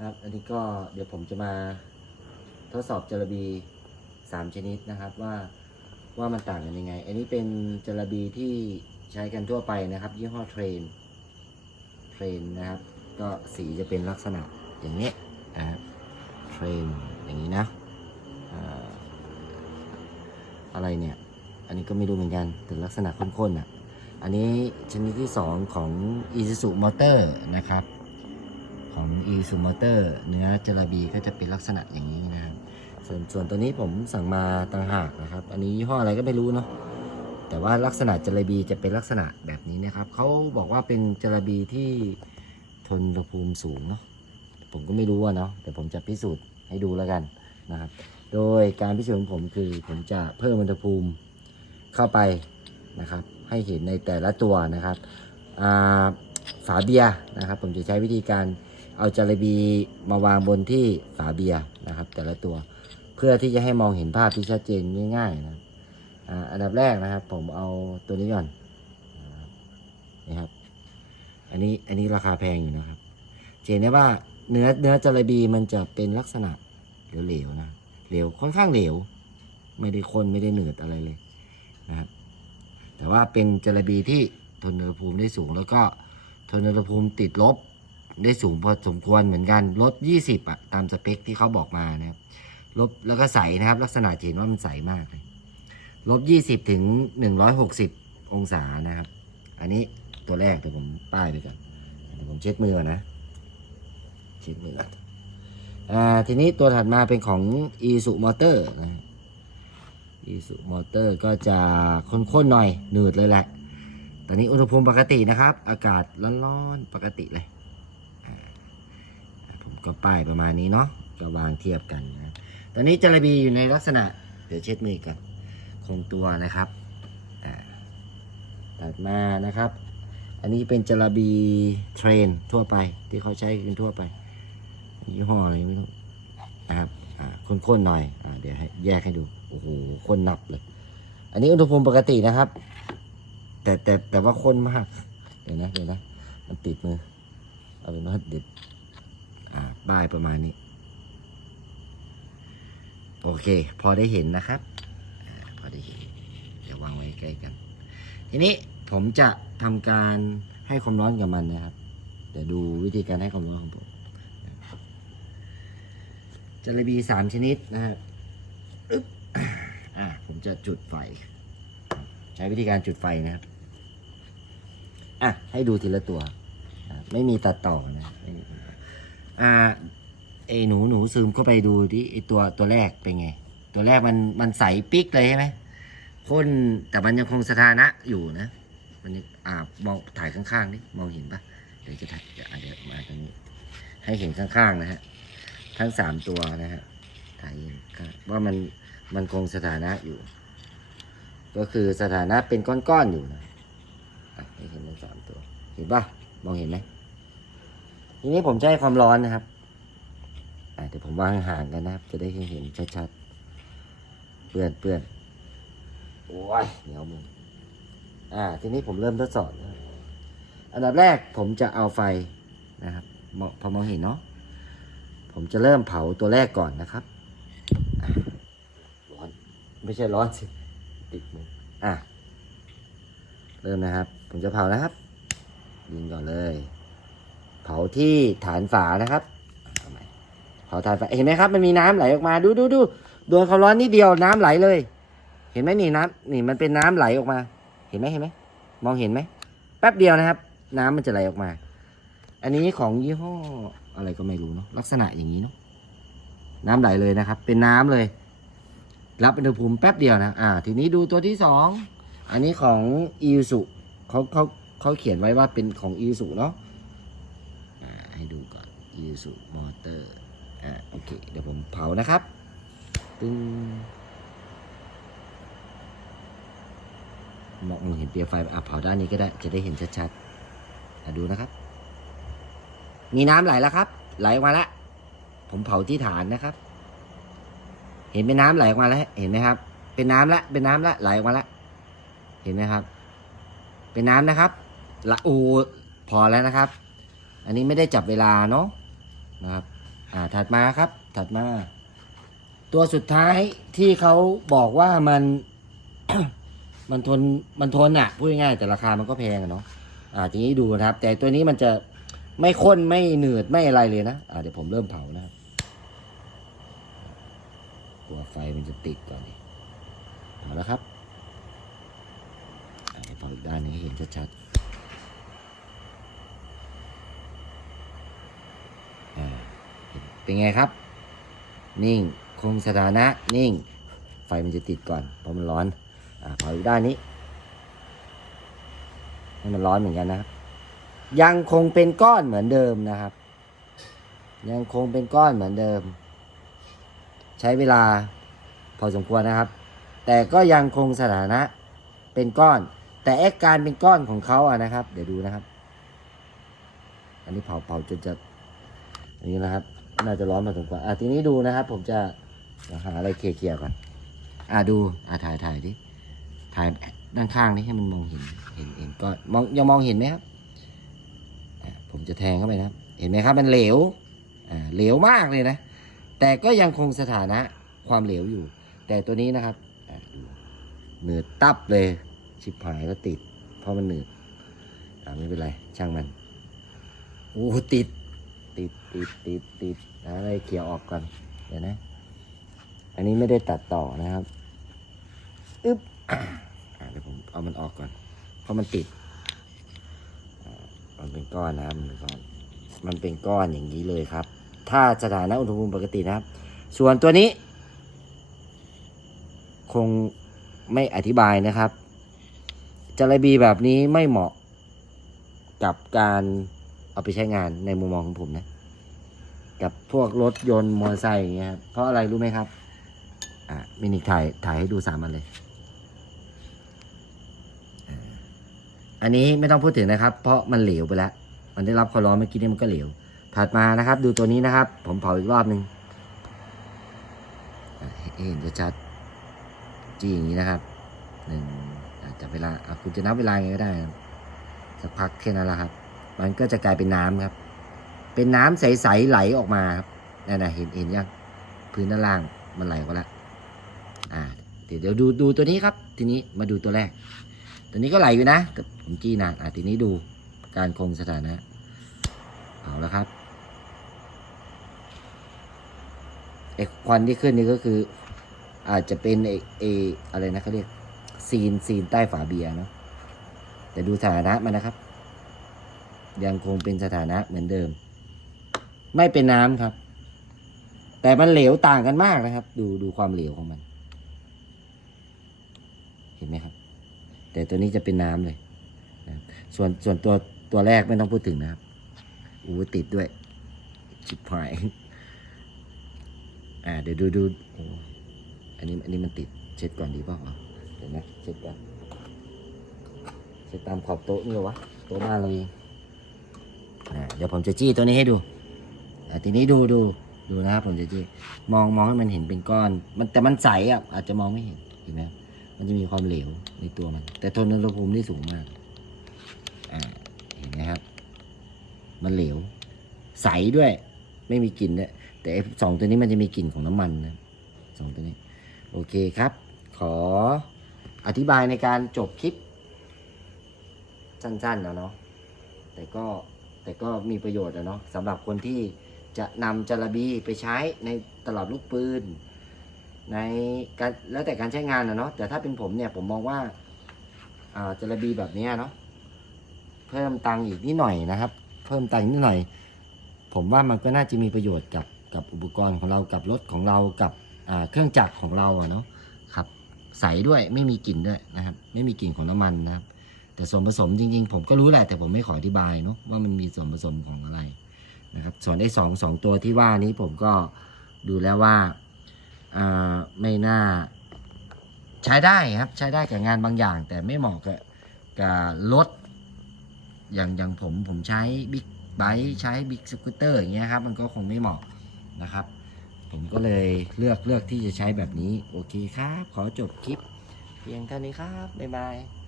นะครับ อันนี้ก็เดี๋ยวผมจะมาทดสอบจระบีสามชนิดนะครับว่าว่ามันต่างกันยังไง อันนี้เป็นจระบีที่ใช้กันทั่วไปนะครับ ยี่ห้อเทรนเทรนนะครับ ก็สีจะเป็นลักษณะอย่างนี้นะครับเทรนอย่างนี้นะอะไรเนี่ย อันนี้ก็ไม่รู้เหมือนกัน แต่ลักษณะข้นๆอะ อันนี้ชนิดที่ 2 ของ Isuzu Motor นะครับ ของ Isuzu Motor เนื้อจระบีก็จะเป็นลักษณะอย่างนี้นะครับ ส่วนส่วนตัวนี้ผมสั่งมาต่างหากนะครับ อันนี้ยี่ห้ออะไรก็ไม่รู้เนาะแต่ว่าลักษณะจระบีจะเป็นลักษณะแบบนี้นะครับเขาบอกว่าเป็นจระบีที่ทนอุณหภูมิสูงเนาะผมก็ไม่รู้อะเนาะแต่ผมจะพิสูจน์ให้ดูแล้วกันนะครับ โดยการพิสูจน์ของผมคือผมจะเพิ่มอุณหภูมิเข้าไปนะครับ ให้เห็นในแต่ละตัวนะครับฝาเบียร์นะครับ ผมจะใช้วิธีการ เอาจระบีมาวางบนที่ฝาเบียร์นะครับ แต่ละตัวเพื่อที่จะให้มองเห็นภาพที่ชัดเจนง่ายๆนะอันดับแรกนะครับ ผมเอาตัวนี้ก่อนนี่ครับ อันนี้อันนี้ราคาแพงอยู่นะครับเห็นได้ว่าเนื้อเนื้อจระบีมันจะเป็นลักษณะเหลวๆนะเหลวค่อนข้างเหลว ไม่ได้ข้นไม่ได้เหนืดอะไรเลยนะครับแต่ว่าเป็นจระบีที่ทนอุณหภูมิได้สูง แล้วก็ทนอุณหภูมิติดลบ ได้สูงพอสมควรเหมือนกันลบ20อะตามสเปคที่เขาบอกมานะครับลบแล้วก็ใสนะครับ ลักษณะเห็นว่ามันใสมากเลยลบ 20 ถึง 160 องศานะครับ อันนี้ตัวแรกเดี๋ยวผมป้ายไปก่อนเดี๋ยวผมเช็ดมือก่อนนะ เช็ดมือก่อนอ่าทีนี้ตัวถัดมาเป็นของ e s u Motor นะ e s u Motor ก็จะข้นๆหน่อยหนืดเลยแหละ ตอนนี้อุณหภูมิปกตินะครับ อากาศร้อนๆปกติเลย ก็ป้ายประมาณนี้เนาะก็วางเทียบกันนะตอนนี้จระบีอยู่ในลักษณะ เดี๋ยวเช็ดมือกันคงตัวนะครับอ่ตัดมานะครับ อันนี้เป็นจระบีเทรนทั่วไปที่เขาใช้กันทั่วไปยี่ห้ออะไรไม่รู้นะครับอ่าข้นๆหน่อยอเดี๋ยวให้แยกให้ดูโอ้โหข้นนับเลย อันนี้อุณหภูมิปกตินะครับ แต่แต่แต่ว่าข้นมาก เดี๋ยวนะเดี๋ยวนะมันติดมือเอาเป็นว่าเด็ด อ่าป้ายประมาณนี้ โอเค พอได้เห็นนะครับพอได้เห็นเดี๋ยววางไว้ใกล้กัน ทีนี้ผมจะทำการให้ความร้อนกับมันนะครับเดี๋ยวดูวิธีการให้ความร้อนของผมจระบีสามชนิดนะครับอึ๊บอ่าผมจะจุดไฟ ใช้วิธีการจุดไฟนะครับอะให้ดูทีละตัว ไม่มีตัดต่อนะ อ่าเอหนูหนูซึมเข้าไปดูที่ไอตัวตัวแรกเป็นไง ตัวแรกมันมันใสปิ๊กเลยใช่ไหมพ่นแต่มันยังคงสถานะอยู่นะ มันยังอ่ามองถ่ายข้างๆนี่มองเห็นปะเดี๋ยวจะถ่ายเดี๋ยวอะเดี๋ยวมาตรงนี้ ให้เห็นข้างๆนะฮะทั้งสามตัวนะฮะถ่ายเห็นข้างว่ามันมันคงสถานะอยู่ ก็คือสถานะเป็นก้อนๆอยู่นะอะให้เห็นทั้งสามตัว เห็นปะมองเห็นไหม ทีนี้ผมจะให้ความร้อนนะครับอะเดี๋ยวผมวางห่างกันนะครับ จะได้เห็นชัดๆเปื้อนเปื้อนโอ้ยเหนียวมึงอ่า ทีนี้ผมเริ่มทดสอบนะอันดับแรกผมจะเอาไฟนะครับมองพอมองเห็นเนาะผมจะเริ่มเผาตัวแรกก่อนนะครับร้อนไม่ใช่ร้อนสิติดมืออะเริ่มนะครับ ผมจะเผานะครับ ยิงก่อนเลย ผาที่ฐานฝานะครับเอาใหม่เผาฐานฝาเห็นไหมครับ มันมีน้ำไหลออกมา ดูดูดูโดนความร้อนนิดเดียวน้ำไหลเลย เห็นไหมนี่น้ำนี่มันเป็นน้ำไหลออกมา เห็นไหมเห็นไหมมองเห็นไหมแป๊บเดียวนะครับ น้ำมันจะไหลออกมา อันนี้ของยี่ห้ออะไรก็ไม่รู้เนาะลักษณะอย่างนี้เนาะน้ำไหลเลยนะครับ เป็นน้ำเลย รับอุณหภูมิแป๊บเดียวนะอ่า ทีนี้ดูตัวที่สองอันนี้ของอีสุเขาเขาเขาเขียนไว้ว่าเป็นของอีสุเนาะ ให้ดูก่อนอีสุมอเตอร์อ่าโอเค เดี๋ยวผมเผานะครับตึ้งมองเห็นเปลวไฟอะเผาด้านนี้ก็ได้จะได้เห็นชัดๆอะดูนะครับ มีน้ำไหลแล้วครับ ไหลออกมาแล้วผมเผาที่ฐานนะครับ เห็นเป็นน้ำไหลออกมาแล้วเห็นไหมครับ เป็นน้ำละเป็นน้ำละไหลออกมาละเห็นไหมครับ เป็นน้ำนะครับละอูพอแล้วนะครับ อันนี้ไม่ได้จับเวลาเนาะนะครับอ่าถัดมาครับถัดมา ตัวสุดท้ายที่เขาบอกว่ามัน มันทนมันทนอะพูดง่ายๆแต่ราคามันก็แพงอะเนาะอ่าทีนี้ดูนะครับ แต่ตัวนี้มันจะไม่ข้นไม่เหนืดไม่อะไรเลยนะอ่าเดี๋ยวผมเริ่มเผานะครับตัวไฟมันจะติดก่อนดิเผาแล้วครับเผาอีกด้านนึงให้เห็นชัดๆอ่า เป็นไงครับ นิ่ง คงสถานะนิ่ง ไฟมันจะติดก่อน เพราะมันร้อน อ่าเผาอีกด้านนี้ให้มันร้อนเหมือนกันนะครับ ยังคงเป็นก้อนเหมือนเดิมนะครับ ยังคงเป็นก้อนเหมือนเดิม ใช้เวลาพอสมควรนะครับ แต่ก็ยังคงสถานะเป็นก้อน แต่แอคการเป็นก้อนของเขาอะนะครับ เดี๋ยวดูนะครับ อันนี้เผาเผาจนจะอันนี้นะครับ น่าจะร้อนพอสมควรอะทีนี้ดูนะครับ ผมจะหาอะไรเคลียร์ก่อนอะดูอะถ่ายถ่ายดิถ่ายด้านข้างนี้ให้มันมองเห็นเห็นเห็นก้อนมองยังมองเห็นไหมครับอะผมจะแทงเข้าไปนะเห็นไหมครับ มันเหลวอ่าเหลวมากเลยนะ แต่ก็ยังคงสถานะความเหลวอยู่ แต่ตัวนี้นะครับอะดูหนืดตับเลยชิบหายก็ติด เพราะมันหนืดอ่าไม่เป็นไร ช่างมันโอ้ติด ติดติดติดติดนะอะไรเกี่ยวออกก่อนเดี๋ยวนะ อันนี้ไม่ได้ตัดต่อนะครับอึ๊บเดี๋ยวผมเอามันออกก่อน เพราะมันติดมันเป็นก้อนนะครับมันเป็นก้อนมันเป็นก้อนอย่างนี้เลยครับ ถ้าสถานะอุณหภูมิปกตินะครับ ส่วนตัวนี้ คงไม่อธิบายนะครับจระบีแบบนี้ไม่เหมาะกับการเอาไปใช้งานในมุมมองของผมนะ กับพวกรถยนต์มอเตอร์ไซค์อย่างเงี้ยครับเพราะอะไรรู้ไหมครับ อะมินิถ่ายถ่ายให้ดูสามอันเลยอันนี้ไม่ต้องพูดถึงนะครับ เพราะมันเหลวไปแล้ว มันได้รับความร้อนเมื่อกี้นี่มันก็เหลว ถัดมานะครับ ดูตัวนี้นะครับ ผมเผาอีกรอบหนึ่งเห็นจะชัดจี้อย่างนี้นะครับหนึ่งอะจับเวลาคุณจะนับเวลาไงก็ได้สักพักแค่นั้นแหละครับ มันก็จะกลายเป็นน้ำครับ เป็นน้ำใสๆไหลออกมาครับนั่นนะเห็นเห็นยังพื้นด้านล่างมันไหลออกมาแล้วอ่าเดี๋ยวเดี๋ยวดูดูตัวนี้ครับ ทีนี้มาดูตัวแรก ตัวนี้ก็ไหลอยู่นะแต่ผมจี้นานอะทีนี้ดูการคงสถานะเอาแล้วครับไอควันที่ขึ้นนี่ก็คือ อาจจะเป็นไอไออะไรนะเขาเรียกซีนซีนใต้ฝาเบียร์เนาะแต่ดูสถานะมันนะครับ ยังคงเป็นสถานะเหมือนเดิม ไม่เป็นน้ำครับ แต่มันเหลวต่างกันมากนะครับ ดูดูความเหลวของมัน เห็นไหมครับ แต่ตัวนี้จะเป็นน้ำเลยนะส่วนส่วนตัวตัวแรกไม่ต้องพูดถึงนะครับอู้ติดด้วยชิบหายอ่าเดี๋ยวดูดูอันนี้อันนี้มันติดเช็ดก่อนดีป่าวเดี๋ยวนะเช็ดก่อนเช็ดตามขอบโต๊ะนี่เหรอวะโต๊ะบ้านเราเองอ่าเดี๋ยวผมจะจี้ตัวนี้ให้ดู ทีนี้ดูดูดูนะครับผมจะจี้มองมองให้มันเห็นเป็นก้อน มันแต่มันใสอะอาจจะมองไม่เห็นเห็นไหมมันจะมีความเหลวในตัวมัน แต่ทนอุณหภูมิได้สูงมากอ่าเห็นไหมครับ มันเหลว ใสด้วย ไม่มีกลิ่นด้วยแต่สองตัวนี้มันจะมีกลิ่นของน้ำมันนะสองตัวนี้ โอเคครับ ขออธิบายในการจบคลิป สั้นๆนะเนาะแต่ก็แต่ก็มีประโยชน์อะเนาะสำหรับคนที่ จะนำจารบีไปใช้ในตลับลูกปืน ในการแล้วแต่การใช้งานอะเนาะแต่ถ้าเป็นผมเนี่ยผมมองว่าอ่ารบีแบบนี้เนาะเพิ่มตังค์อีกนิดหน่อยนะครับ เพิ่มตังค์นิดหน่อย ผมว่ามันก็น่าจะมีประโยชน์กับกับอุปกรณ์ของเรากับรถของเรากับเครื่องจักรของเราอะเนาะครับใสด้วยไม่มีกลิ่นด้วยนะครับ ไม่มีกลิ่นของน้ำมันนะครับ แต่ส่วนผสมจริงๆ ผมก็รู้แหละแต่ผมไม่ขออธิบายเนาะว่ามันมีส่วนผสมของอะไร นะครับส่วนไอ้สองสองตัวที่ว่านี้ผมก็ดูแล้วว่าอ่าไม่น่าใช้ได้ครับใช้ได้กับงานบางอย่าง แต่ไม่เหมาะกับกับรถอย่างอย่างผมผมใช้บิ๊กไบค์ใช้บิ๊กสกูตเตอร์อย่างเงี้ยครับมันก็คงไม่เหมาะนะครับ ผมก็เลยเลือกเลือกที่จะใช้แบบนี้ โอเคครับ ขอจบคลิป เพียงเท่านี้ครับ บ๊ายบาย